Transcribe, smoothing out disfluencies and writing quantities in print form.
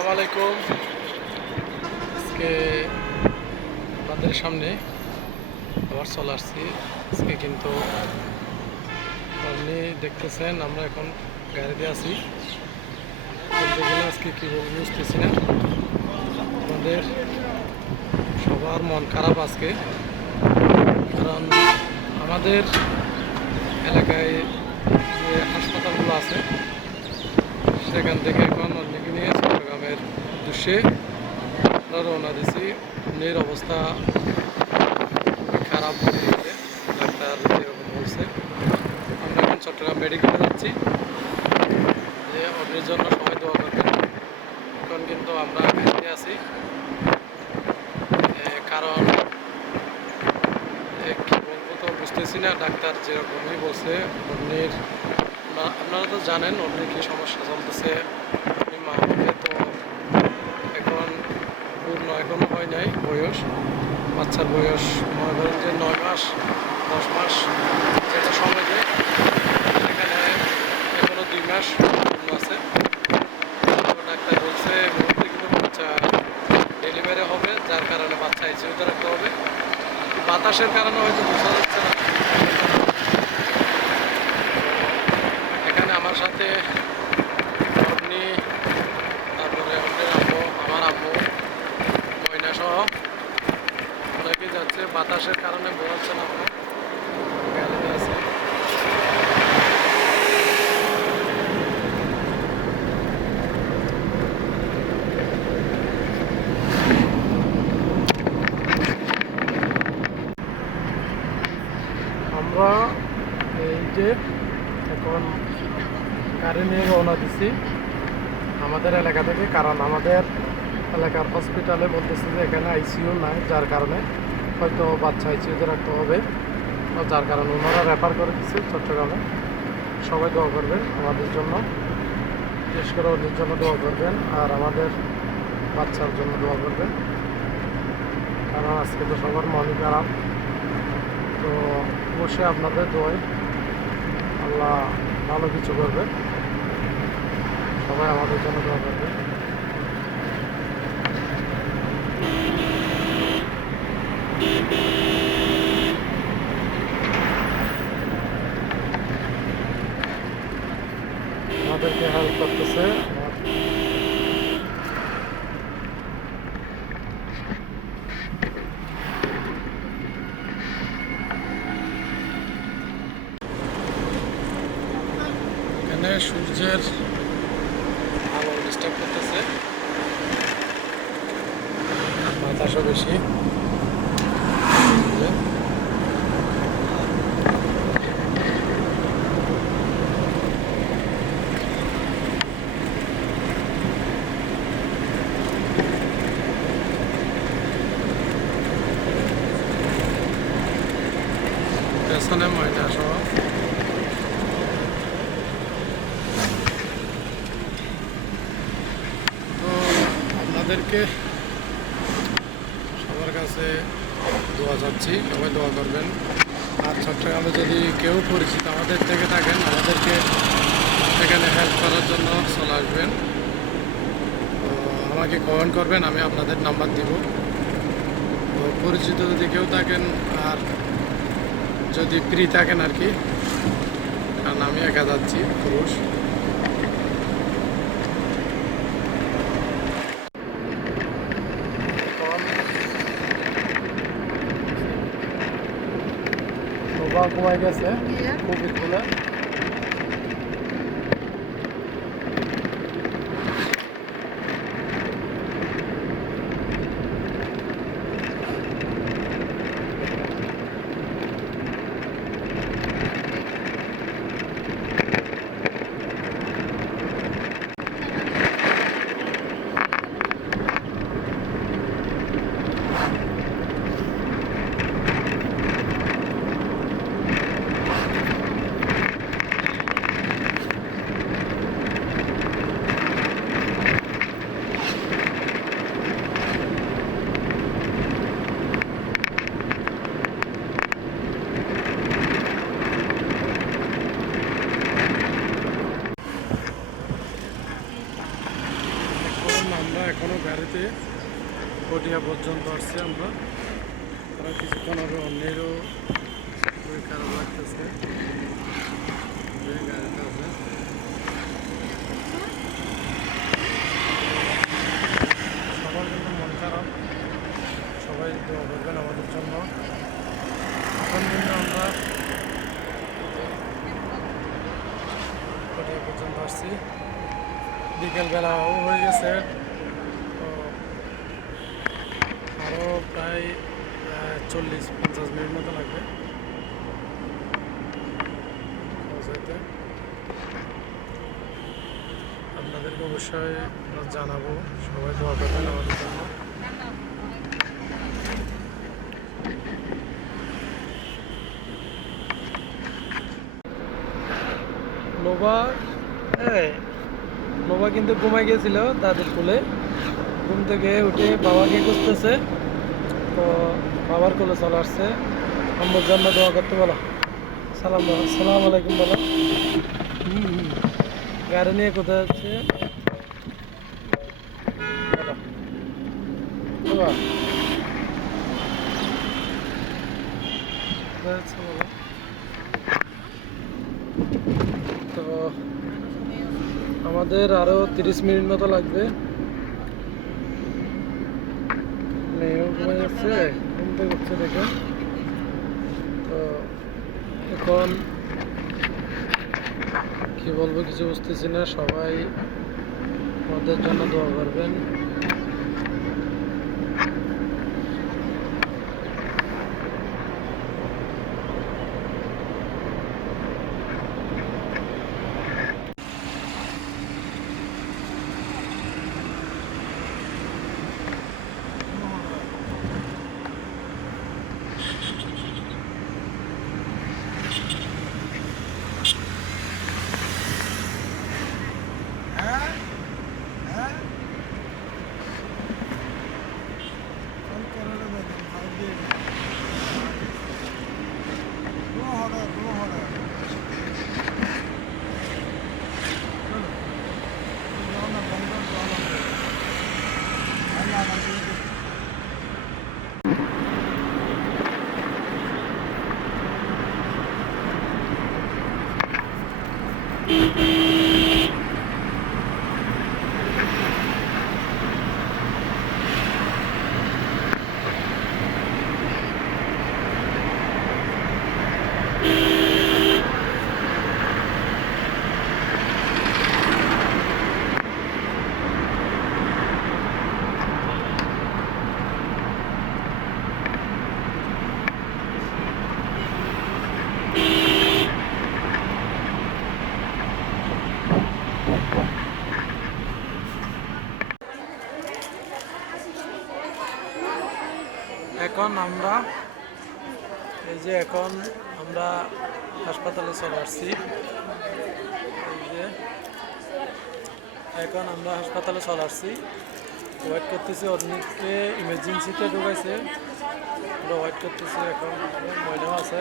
আসসালামু আলাইকুম। আজকে আপনাদের সামনে আবার চলে আসছি। আজকে কিন্তু আপনি দেখতেছেন আমরা এখন গাড়িতে আছি। বলতে গেলে আজকে কী বলবো বুঝতেছি না। আমাদের সবার মন খারাপ আজকে, কারণ আমাদের এলাকায় যে হাসপাতালগুলো আছে সেখান থেকে এখন অন্যকে নিয়ে চট্টগ্রামের উদ্দেশ্যে আমরা রওনা দিছি। অন্যের অবস্থা খুবই খারাপ বলতে গেলে, ডাক্তার যেরকম বলছে। আমরা এখন চট্টগ্রাম মেডিকেলে যাচ্ছি, যে অন্যের জন্য সবাই দোয়া করবেন। এখন কিন্তু আমরা গাড়িতে আছি, কারণ কী বলবো তো বুঝতেছি না। ডাক্তার যেরকমই বলছে অন্যের, আপনারা তো জানেন অন্যের কী সমস্যা চলতেছে। আপনি মা বাবা তো এখন পূর্ণ এখনও হয় নাই বয়স, বাচ্চার বয়স মনে করেন যে 9 মাস 10 মাস যেটা সময় দেয়, সেখানে এখনও 2 মাস পূর্ণ আছে। তো ডাক্তার বলছে মুহূর্তে কিন্তু বাচ্চা ডেলিভারি হবে, যার কারণে বাচ্চা আইসিইউতে রাখতে হবে। বাতাসের কারণে হয়তো বোঝা যাচ্ছে না। এখানে আমার সাথে আপনি, তারপরে অন্যের আম্মু, আমার আম্মু, ময়না সহ অনেকে যাচ্ছে। বাতাসের কারণে বোঝাচ্ছে না, আমরা গাড়িতে আছে। আমরা এই যে এখন গাড়ি নিয়ে রওনা দিছি আমাদের এলাকা থেকে, কারণ আমাদের এলাকার হসপিটালে বলতেছে যে এখানে আইসিইউ নাই, যার কারণে হয়তো বাচ্চা আইসিইউতে রাখতে হবে। তো যার কারণে ওনারা রেফার করে দিচ্ছে চট্টগ্রামে। সবাই দোয়া করবেন আমাদের জন্য, বিশেষ করে ওদের জন্য দোয়া করবেন, আর আমাদের বাচ্চার জন্য দোয়া করবেন, কারণ আজকে তো সবার মনই খারাপ। তো অবশ্যই আপনাদের দোয়ায় আল্লাহ ভালো কিছু করবে। সবাই আমাদের জন্য দোয়া করবে। আমাদেরকে হেল্প করতেছে এখানে সূর্যের আলো ডিস্টার্ব করতেছে, বাতাসও বেশি। পেছনে ময়না সহ তো আপনাদেরকে সবার কাছে দোয়া চাচ্ছি, সবাই দোয়া করবেন। আর চট্টগ্রামে যদি কেউ পরিচিত আমাদের থেকে থাকেন, আমাদেরকে এখানে হেল্প করার জন্য চলে আসবেন। তো আমাকে কমেন্ট করবেন, আমি আপনাদের নাম্বার দিব। তো পরিচিত যদি কেউ থাকেন, আর যদি ফ্রি থাকেন আর কি, কারণ আমি একা যাচ্ছি পুরুষ। কমাই গেছে কোভিড বলে। আমরা এখনো গাড়িতে পটিয়া পর্যন্ত আসছি আমরা। তারা কিছুক্ষণ হবে অন্যেরও খুবই খারাপ লাগতেছে যে গাড়িতে আছে। সবার কিন্তু মন খারাপ, সবাই দোয়া করবেন আমাদের জন্য। এখন কিন্তু আমরা পটিয়া পর্যন্ত আসছি, বিকেলবেলাও হয়ে গেছে। তো আরও প্রায় 40-50 মিনিট মতো লাগবে পৌঁছাইতে। আপনাদেরকে অবশ্যই জানাবো, সবাই দোয়া করবেন আমাদের জন্য। নোভা কিন্তু ঘুমাই গিয়েছিল দাদির কোলে। ঘুম থেকে উঠে বাবাকে খুঁজতেছে, তো বাবার কোলে চলে আসছে। আম্মুর জন্য দোয়া করতে বলো, সালাম আলাইকুম বলো। গাড়ি নিয়ে কোথায় যাচ্ছে বলো, কোথায় যাচ্ছে বলো। তো আমাদের আরো 30 মিনিট মতো লাগবে। মেয়েও ঘুমে যাচ্ছে, ঘুম থেকে উঠছে দেখে। তো এখন কি বলবো কিছু বুঝতেছি না। সবাই আমাদের জন্য দোয়া করবেন। এখন আমরা হাসপাতালে চলে আসছি। ওয়েট করতেছি, অর্নিককে ইমার্জেন্সিতে ঢুকাইছে, আমরা ওয়েট করতেছি। এখন ময়নাও আছে।